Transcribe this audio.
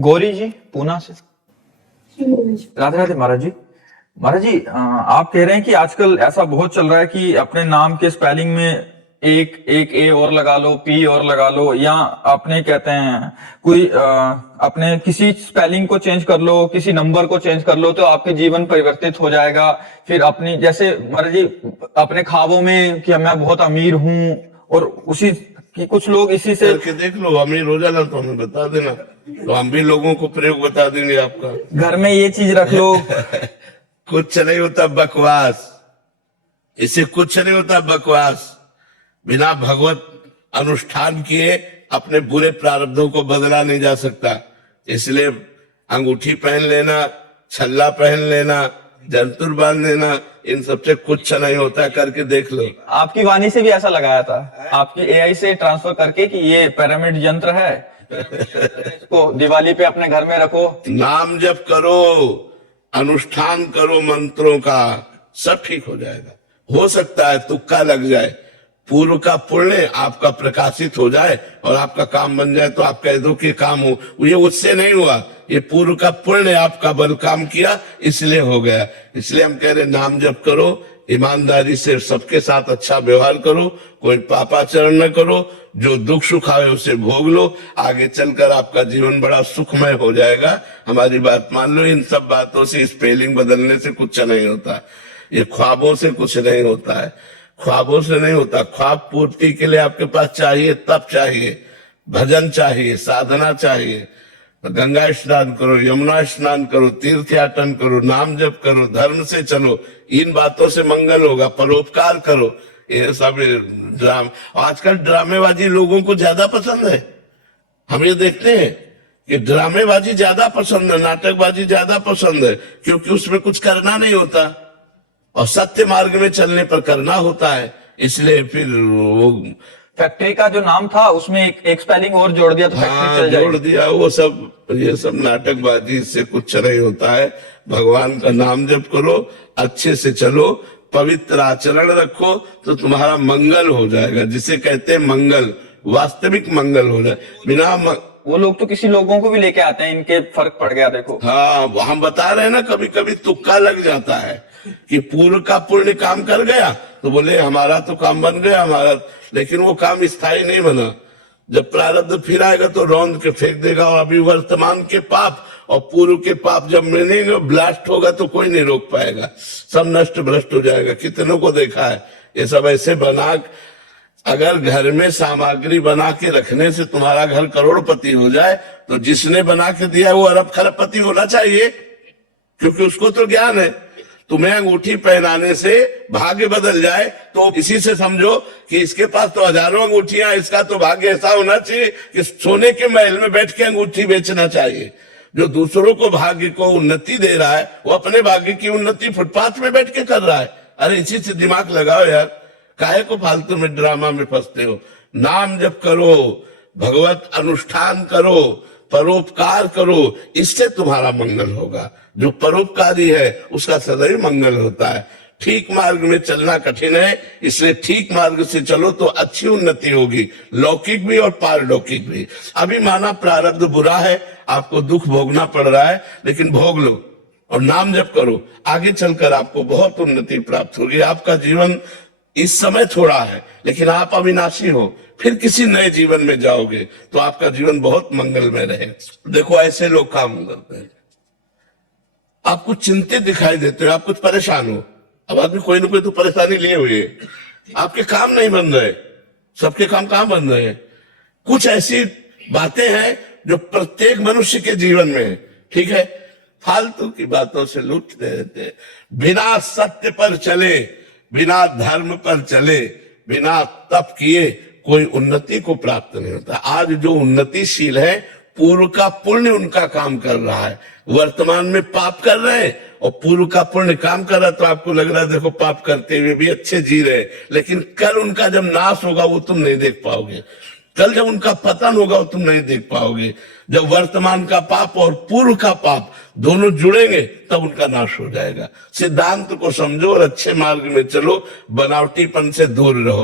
गौरी जी पूना से। राधे राधे महाराज जी। महाराज जी आप कह रहे हैं कि आजकल ऐसा बहुत चल रहा है कि अपने नाम के स्पेलिंग में एक एक ए और लगा लो, पी और लगा लो, या अपने कहते हैं कोई अपने किसी स्पेलिंग को चेंज कर लो, किसी नंबर को चेंज कर लो तो आपके जीवन परिवर्तित हो जाएगा। फिर अपनी जैसे महाराज जी अपने ख्वाबों में कि मैं बहुत अमीर हूं, और उसी कि कुछ लोग इसी से करके देख लो, अमीर हो जाना तो हमें बता देना, तो हम भी लोगों को प्रयोग बता देंगे आपका। घर में ये चीज रख लो। कुछ नहीं होता बकवास, इससे कुछ नहीं होता बकवास। बिना भगवत अनुष्ठान किए अपने बुरे प्रारब्धों को बदला नहीं जा सकता। इसलिए अंगूठी पहन लेना, छल्ला पहन लेना, जंतुर बांध लेना, इन सबसे कुछ नहीं होता, करके देख लो। आपकी वाणी से भी ऐसा लगाया था, आपकी एआई से ट्रांसफर करके कि ये पिरामिड यंत्र है, इसको दिवाली पे अपने घर में रखो। नाम जप करो, अनुष्ठान करो मंत्रों का, सब ठीक हो जाएगा। हो सकता है तुक्का लग जाए, पूर्व का पुण्य आपका प्रकाशित हो जाए और आपका काम बन जाए, तो आप कह दो कि काम हो। ये उससे नहीं हुआ, ये पूर्व का पुण्य आपका बल काम किया, इसलिए हो गया। इसलिए हम कह रहे नाम जप करो, ईमानदारी से सबके साथ अच्छा व्यवहार करो, कोई पापाचरण न करो, जो दुख सुख आए उसे भोग लो, आगे चलकर आपका जीवन बड़ा सुखमय हो जाएगा। हमारी बात मान लो। इन सब बातों से, स्पेलिंग बदलने से कुछ नहीं होता, ये ख्वाबों से कुछ नहीं होता है, ख्वाबों से नहीं होता। ख्वाब पूर्ति के लिए आपके पास चाहिए तप चाहिए, भजन चाहिए, साधना चाहिए। गंगा स्नान करो, यमुना स्नान करो, तीर्थ याटन करो, नाम जप करो, धर्म से चलो, इन बातों से मंगल होगा। परोपकार करो, ये सब ड्रामा। आजकल ड्रामेबाजी लोगों को ज्यादा पसंद है। हम ये देखते हैं कि ड्रामेबाजी ज्यादा पसंद है, नाटकबाजी ज्यादा पसंद है, क्योंकि उसमें कुछ करना नहीं होता और सत्य मार्ग में चलने पर करना होता है। इसलिए फिर वो फैक्ट्री का जो नाम था उसमें एक स्पेलिंग और जोड़ दिया तो फैक्ट्री चल जाएगी। जोड़ दिया, वो सब, ये सब नाटकबाजी से कुछ नहीं होता है। भगवान का नाम जप करो, अच्छे से चलो, पवित्र आचरण रखो, तो तुम्हारा मंगल हो जाएगा। जिसे कहते हैं मंगल, वास्तविक मंगल हो जाए। वो लोग तो किसी लोगों को भी लेके आते हैं, इनके फर्क पड़ गया देखो। हाँ, हम बता रहे हैं ना, कभी कभी तुक्का लग जाता है कि पूर्व का पुण्य काम कर गया तो बोले हमारा तो काम बन गया हमारा, लेकिन वो काम स्थायी नहीं बना। जब प्रारब्ध फिर आएगा तो रौंद के फेंक देगा। और अभी वर्तमान के पाप और पूर्व के पाप जब मिलेंगे, ब्लास्ट होगा तो कोई नहीं रोक पाएगा, सब नष्ट भ्रष्ट हो जाएगा। कितनों को देखा है ये सब ऐसे बना। अगर घर में सामग्री बना के रखने से तुम्हारा घर करोड़पति हो जाए, तो जिसने बना के दिया वो अरब खरबपति होना चाहिए, क्योंकि उसको तो ज्ञान है। तुम्हें अंगूठी पहनाने से भाग्य बदल जाए तो इसी से समझो कि इसके पास तो हजारों अंगूठियां, इसका तो भाग्य ऐसा होना चाहिए कि सोने के महल में बैठ के अंगूठी बेचना चाहिए। जो दूसरों को भाग्य को उन्नति दे रहा है, वो अपने भाग्य की उन्नति फुटपाथ में बैठ के कर रहा है। अरे इसी से दिमाग लगाओ यार, काहे को फालतू में ड्रामा में फंसते हो। नाम जप करो, भगवत अनुष्ठान करो, परोपकार करो, इससे तुम्हारा मंगल होगा। जो परोपकारी है उसका सदैव मंगल होता है। ठीक मार्ग में चलना कठिन है, इसलिए ठीक मार्ग से चलो तो अच्छी उन्नति होगी, लौकिक भी और पारलौकिक भी। अभी माना प्रारब्ध बुरा है, आपको दुख भोगना पड़ रहा है, लेकिन भोग लो और नाम जप करो, आगे चलकर आपको बहुत उन्नति प्राप्त होगी। आपका जीवन इस समय थोड़ा है, लेकिन आप अविनाशी हो, फिर किसी नए जीवन में जाओगे तो आपका जीवन बहुत मंगलमय रहेगा। देखो ऐसे लोग काम करते हैं, आप कुछ चिंतित दिखाई देते हो, आप कुछ परेशान हो। अब आदमी कोई ना कोई तो परेशानी लिए हुए, आपके काम नहीं बन रहे, सबके काम कहां बन रहे हैं। कुछ ऐसी बातें हैं जो प्रत्येक मनुष्य के जीवन में है, ठीक है। फालतू की बातों से लूटते रहते, बिना सत्य पर चले, बिना धर्म पर चले, बिना तप किए कोई उन्नति को प्राप्त नहीं होता। आज जो उन्नतिशील है, पूर्व का पुण्य उनका काम कर रहा है। वर्तमान में पाप कर रहे हैं और पूर्व का पुण्य काम कर रहा है, तो आपको लग रहा है देखो पाप करते हुए भी अच्छे जी रहे, लेकिन कल उनका जब नाश होगा वो तुम नहीं देख पाओगे। कल जब उनका पतन होगा वो तुम नहीं देख पाओगे। जब वर्तमान का पाप और पूर्व का पाप दोनों जुड़ेंगे तब उनका नाश हो जाएगा। सिद्धांत को समझो और अच्छे मार्ग में चलो, बनावटीपन से दूर रहो।